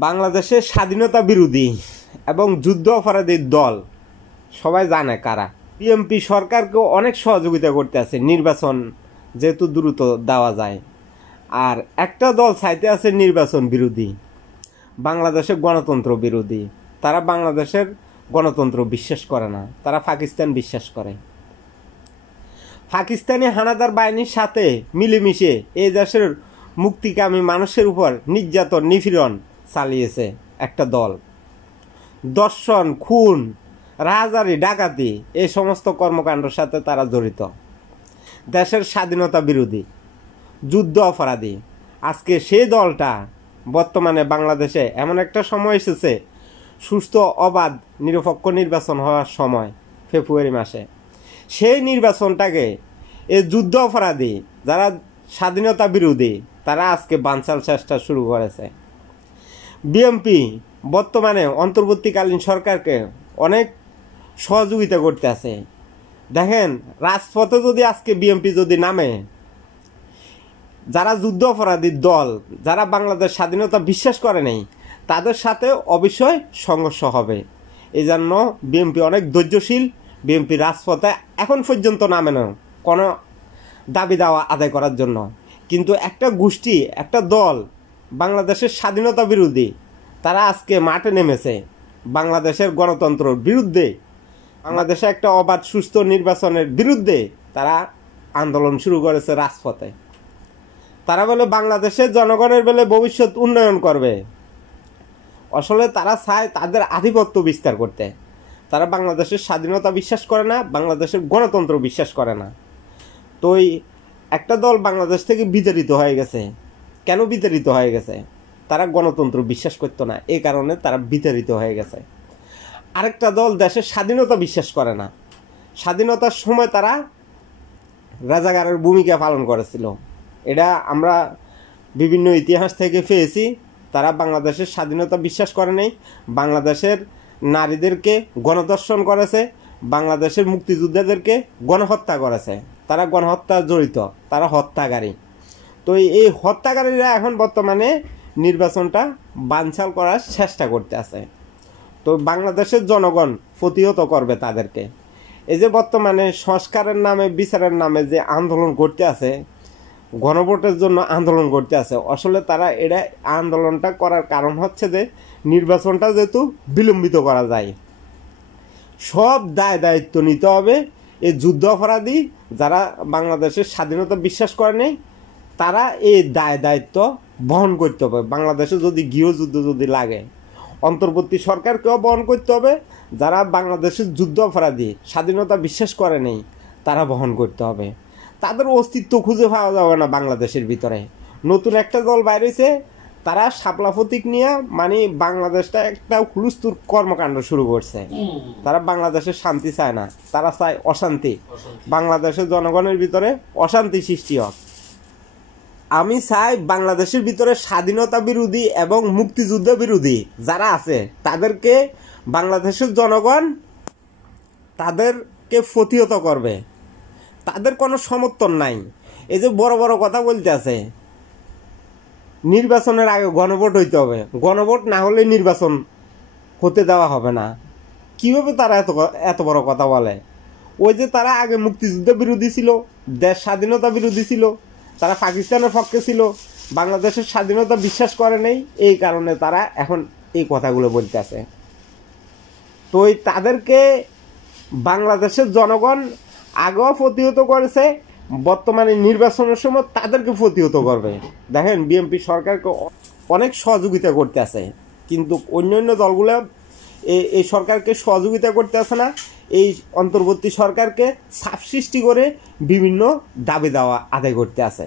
বাংলাদেশের স্বাধীনতা বিরোধী এবং যুদ্ধ অপরাধীর দল সবাই জানে কারা। বিএনপি সরকারকেও অনেক সহযোগিতা করতে আছে নির্বাচন যেহেতু দ্রুত দেওয়া যায়। আর একটা দল চাইতে আছে নির্বাচন বিরোধী, বাংলাদেশের গণতন্ত্র বিরোধী। তারা বাংলাদেশের গণতন্ত্র বিশ্বাস করে না, তারা পাকিস্তান বিশ্বাস করে। পাকিস্তানি হানাদার বাহিনীর সাথে মিলেমিশে এই দেশের মুক্তিকামী মানুষের উপর নির্যাতন নিপীড়ন চালিয়েছে একটা দল। দর্শন, খুন, রাহাজারি, ডাকাতি এই সমস্ত কর্মকাণ্ডের সাথে তারা জড়িত। দেশের স্বাধীনতা বিরোধী, যুদ্ধ অপরাধী। আজকে সেই দলটা বর্তমানে বাংলাদেশে এমন একটা সময় এসেছে, সুস্থ অবাধ নিরপেক্ষ নির্বাচন হওয়ার সময় ফেব্রুয়ারি মাসে। সেই নির্বাচনটাকে এই যুদ্ধ অপরাধী যারা স্বাধীনতা বিরোধী তারা আজকে বানচাল চেষ্টা শুরু করেছে। বিএনপি বর্তমানে অন্তর্বর্তীকালীন সরকারকে অনেক সহযোগিতা করতে আছে। দেখেন, রাজপথে যদি আজকে বিএনপি যদি নামে, যারা যুদ্ধ অপরাধীর দল, যারা বাংলাদেশ স্বাধীনতা বিশ্বাস করে নেই, তাদের সাথে অবশ্যই সংঘর্ষ হবে। এই জন্য বিএনপি অনেক ধৈর্যশীল। বিএনপি রাজপথে এখন পর্যন্ত নামে না কোনো দাবি দাওয়া আদায় করার জন্য। কিন্তু একটা গোষ্ঠী, একটা দল বাংলাদেশের স্বাধীনতা বিরোধী, তারা আজকে মাঠে নেমেছে বাংলাদেশের গণতন্ত্রের বিরুদ্ধে, বাংলাদেশে একটা অবাধ সুস্থ নির্বাচনের বিরুদ্ধে তারা আন্দোলন শুরু করেছে রাজপথে। তারা বলে বাংলাদেশের জনগণের বলে ভবিষ্যৎ উন্নয়ন করবে। আসলে তারা চায় তাদের আধিপত্য বিস্তার করতে। তারা বাংলাদেশের স্বাধীনতা বিশ্বাস করে না, বাংলাদেশের গণতন্ত্র বিশ্বাস করে না। তো একটা দল বাংলাদেশ থেকে বিতাড়িত হয়ে গেছে। কেন বিতাড়িত হয়ে গেছে? তারা গণতন্ত্র বিশ্বাস করতো না, এই কারণে তারা বিতাড়িত হয়ে গেছে। আরেকটা দল দেশের স্বাধীনতা বিশ্বাস করে না। স্বাধীনতার সময় তারা রাজাকারের ভূমিকা পালন করেছিল। এটা আমরা বিভিন্ন ইতিহাস থেকে পেয়েছি। তারা বাংলাদেশের স্বাধীনতা বিশ্বাস করে নাই, বাংলাদেশের নারীদেরকে গণধর্ষণ করেছে, বাংলাদেশের মুক্তিযোদ্ধাদেরকে গণহত্যা করেছে। তারা গণহত্যা জড়িত, তারা হত্যাকারী। তো এই হত্যাকারীরা এখন বর্তমানে নির্বাচনটা বানচাল করার চেষ্টা করতে আছে। তো বাংলাদেশের জনগণ প্রতিহত করবে তাদেরকে। এই যে বর্তমানে সংস্কারের নামে, বিচারের নামে যে আন্দোলন করতে আছে, গণভোটের জন্য আন্দোলন করতে আছে, আসলে তারা এটা আন্দোলনটা করার কারণ হচ্ছে যে নির্বাচনটা যেহেতু বিলম্বিত করা যায়। সব দায় দায়িত্ব নিতে হবে এই যুদ্ধ অপরাধী যারা বাংলাদেশের স্বাধীনতা বিশ্বাস করে নেই, তারা এই দায় দায়িত্ব বহন করতে হবে। বাংলাদেশে যদি গৃহযুদ্ধ যদি লাগে, অন্তর্বর্তী সরকারকেও বহন করতে হবে। যারা বাংলাদেশের যুদ্ধ অপরাধী, স্বাধীনতা বিশ্বাস করে নেই, তারা বহন করতে হবে। তাদের অস্তিত্ব খুঁজে পাওয়া যাবে না বাংলাদেশের ভিতরে। নতুন একটা দল বাইর হয়েছে, তারা শাপলা প্রতীক নিয়ে মানে বাংলাদেশটা একটা হুলস্থুল কর্মকাণ্ড শুরু করছে। তারা বাংলাদেশের শান্তি চায় না, তারা চায় অশান্তি। বাংলাদেশের জনগণের ভিতরে অশান্তি সৃষ্টি হোক। আমি চাই বাংলাদেশের ভিতরে স্বাধীনতা বিরোধী এবং মুক্তিযুদ্ধ বিরোধী যারা আছে তাদেরকে বাংলাদেশের জনগণ তাদেরকে প্রতিহত করবে। তাদের কোনো সমর্থন নাই। এই যে বড় বড় কথা বলতে আছে, নির্বাচনের আগে গণভোট হইতে হবে, গণভোট না হলে নির্বাচন হতে দেওয়া হবে না। কিভাবে তারা এত বড় কথা বলে? ওই যে তারা আগে মুক্তিযুদ্ধ বিরোধী ছিল, দেশ স্বাধীনতা বিরোধী ছিল, তারা পাকিস্তানের পক্ষে ছিল, বাংলাদেশের স্বাধীনতা বিশ্বাস করে নেই, এই কারণে তারা এখন এই কথাগুলো বলতে আছে। তো তাদেরকে বাংলাদেশের জনগণ আগেও প্রতিহত করেছে, বর্তমানে নির্বাচনের সময় তাদেরকে প্রতিহত করবে। দেখেন, বিএনপি সরকারকে অনেক সহযোগিতা করতে আছে, কিন্তু অন্যান্য দলগুলো এই সরকারকে সহযোগিতা করতে আছে না। এই অন্তর্বর্তী সরকারকে চাপ সৃষ্টি করে বিভিন্ন দাবি দাওয়া আদায় করতে আছে।